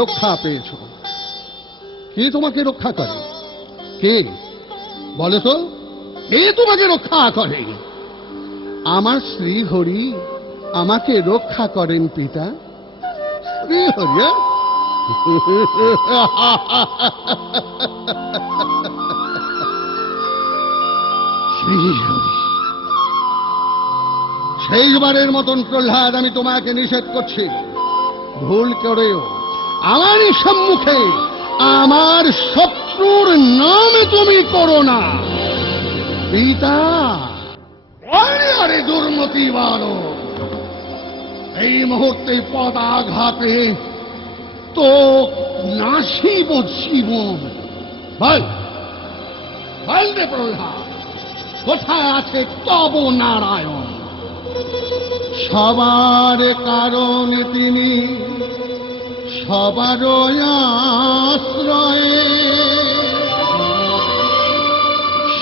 রক্ষা পেয়েছ। কে তোমাকে রক্ষা করে? কে বলো তো, কে তোমাকে রক্ষা করে? আমার শ্রীহরি আমাকে রক্ষা করেন পিতা। শ্রীহরি শ্রীহরি, সেইবারের মতন প্রহ্লাদ আমি তোমাকে নিষেধ করছি, ভুল করেও আমারই সম্মুখে আমার শত্রুর নামে তুমি করো না। পিতা, আরে দুর্মতি বালক, এই মুহূর্তে পদাঘাতে তো নাশিব জীবন। বল বল রে প্রহ্লাদ, কোথায় আছে তব নারায়ণ? সবার কারণ তিনি, সবার আশ্রয়ে,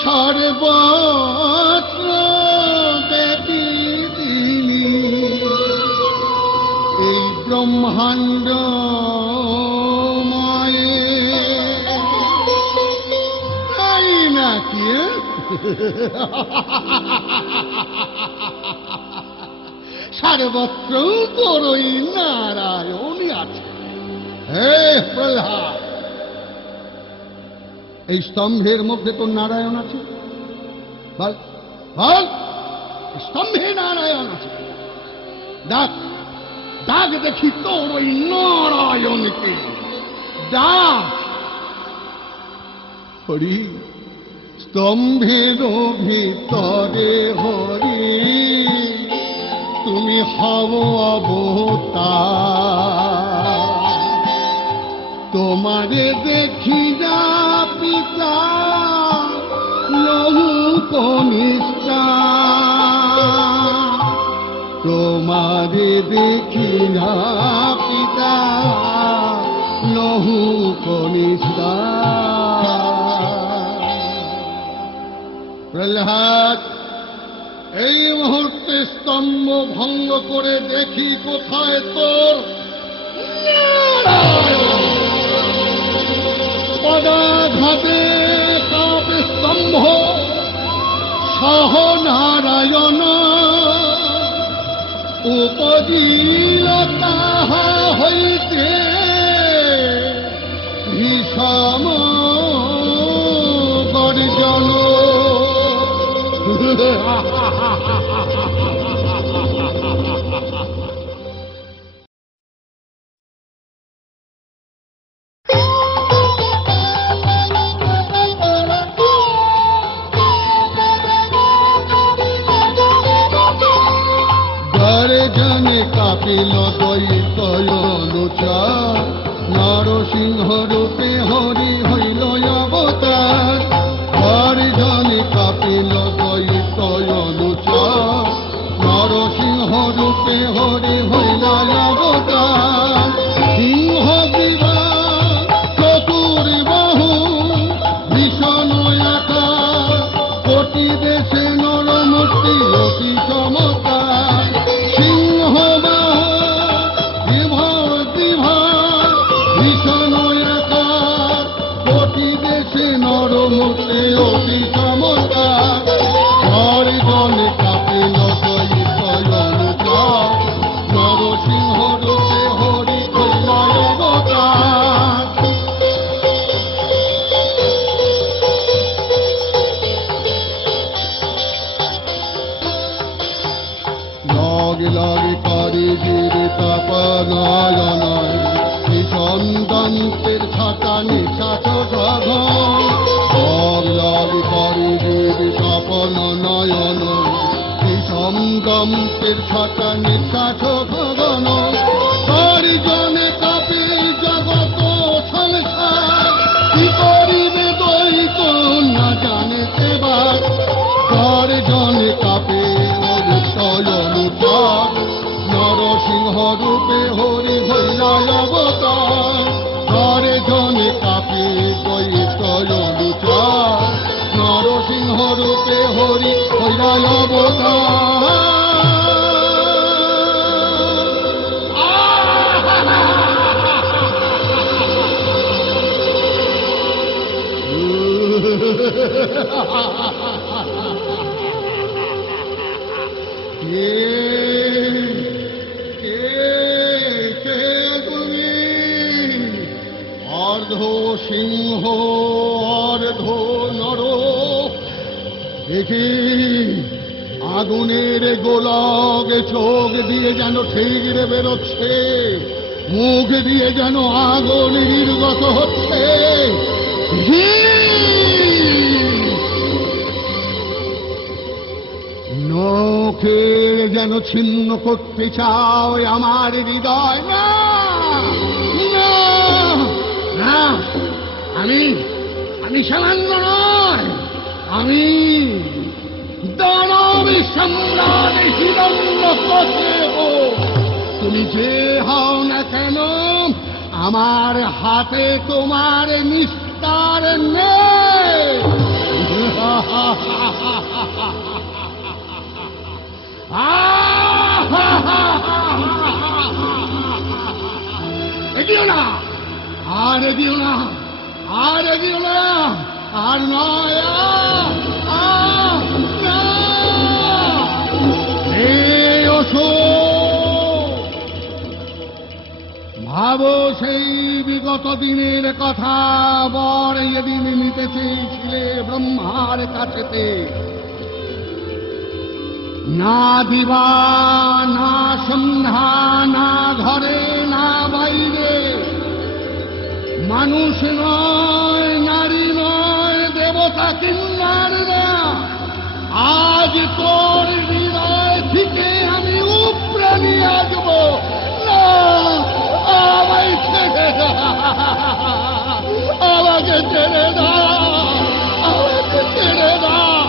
সর্বত্র ব্যাপী তিনি, এই ব্রহ্মাণ্ড ময়ে। তাই নাকি? সর্বত্র তোরই নারায়ণই আছে। হে প্রহ্লাদ, এই স্তম্ভের মধ্যে তোর নারায়ণ আছে? বল বল, স্তম্ভে নারায়ণ আছে? ডাক ডাক দেখি তোর ওই নারায়ণকে, ডাক। হরি, স্তম্ভের ভিতরে হরি তুমি হও অবতার। তোমারে দেখি যা পিতা লহু কনিষ্ঠা, তোমারে দেখি যা পিতা লহু কনিষ্ঠা। প্রহ্লাদ, এই মুহূর্তে স্তম্ভ ভঙ্গ করে দেখি কোথায় তোর নারায়ণ। পদাঘাতে কাঁপে স্তম্ভ, সহ নারায়ণ উপজিল তাহা হইতে ভীষণ গর্জন। কাপিল দৈতয়নুচার, নরসিংহ রূপে হরি হইল অবতার। হরিজনে কাপিল দৈতয়নুচার, নরসিংহ রূপে হরি হইল অবতার। সিংহ বিবাহ চতুর্বাহু ভীষণ আকার, কোটি দেশে নরমূর্তি অতি চমৎকার। নরমূর্তি অতি চমৎকার। হরিজনে কাপিল দৈতয়নুচার, নরসিংহ রূপে হরি হইল অবতার। লগ লগ করি বীর তপনয়নায়, ভীষণ দন্তের ছাতা নিশাচ গগন। লগ লগ করি বীর তপন নয়ন, ভীষণ দন্তের ছাতা নিশাচ গগন। হরিজনে কাপে জগত সংসার, কি করিবে দৈত না জানে সেবার। হরিজনে কাপে দৈতয়নুচার, নরসিংহ রূপে হরি হইল অবতার। হরিজনে কাপে দৈতয়নুচার, নরসিংহ রূপে হরি হইল অবতার। কে কে কে তুমি? অর্ধ সিংহ অর্ধ নর, দেখি আগুনের গোলকে চোখ দিয়ে যেন ঠিকরে বেরোচ্ছে, মুখ দিয়ে যেন আগুন নির্গত হচ্ছে। নখে যেন ছিন্ন করতে চাও আমার হৃদয়। না না না, আমি সামান্য নয়, আমি দানব সম্রাট হিরণ্যকশিপ। তুমি যে হও না কেন, আমার হাতে তোমার নিস্তার নেই। এগিয়েও না, আর এগিয়েও না, আর এগিয়েও না, আর নয়। ভাবো সেই বিগত দিনের কথা, বর এদিন নিতে চেয়েছিলে ব্রহ্মার কাছেতে। না দিবা না সন্ধ্যা, না ঘরে না বাইরে, মানুষ নয় নারী নয় দেবতা কিন্নার না, আজ তোর হৃদয় থেকে আমি উপরে নিয়ে আসবো। না, আমায় ছেড়ে দাও, আমাকে ছেড়ে দাও, আমাকে ছেড়ে দাও।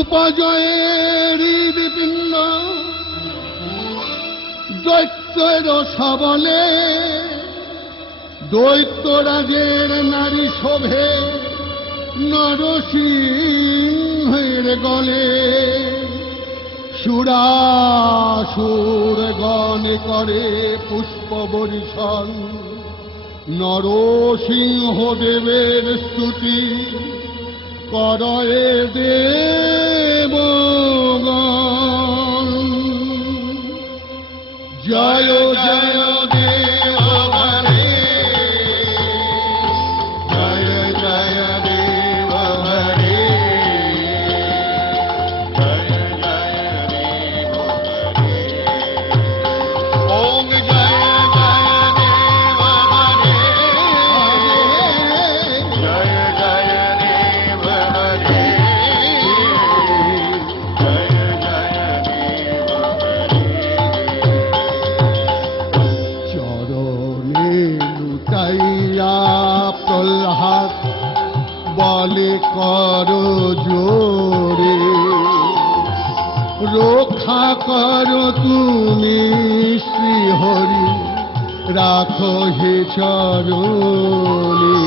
উপজয়ের হৃদপিণ্ড দৈত্যের সবলে, দৈত্যরাজের নারী শোভে নরসিংহের গলে। সুরাসুর গণ করে পুষ্প বরিশন, নরসিংহ দেবের স্তুতি করয়ে দেবগণ। জয় জয় দেব হরে, জয় জয় দেব হরে, জয় জয় দেব হরে। ওম জয় জয় দেব হরে, জয় জয় দেব হরে, জয় জয় দেব হরে। চরণে লুটাইয়া প্রহ্লাদ বলে কর জোরে, রক্ষা করো তুমি শ্রীহরি, রাখো হে চরণে।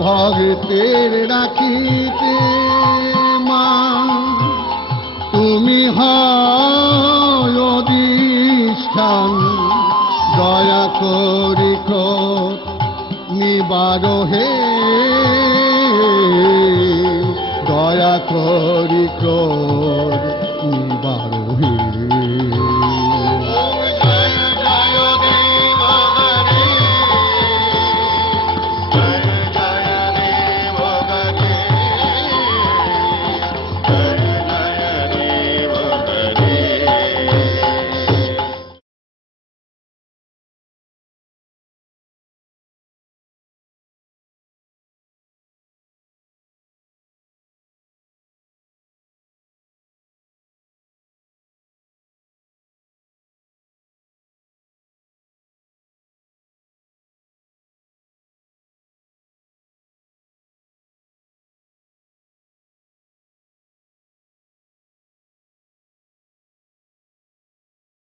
ভক্তের রাখিতে মান, তুমি হয় অধিষ্ঠান, দয়া করি ক্রোধ নিবার হে, দয়া করি ক্রোধ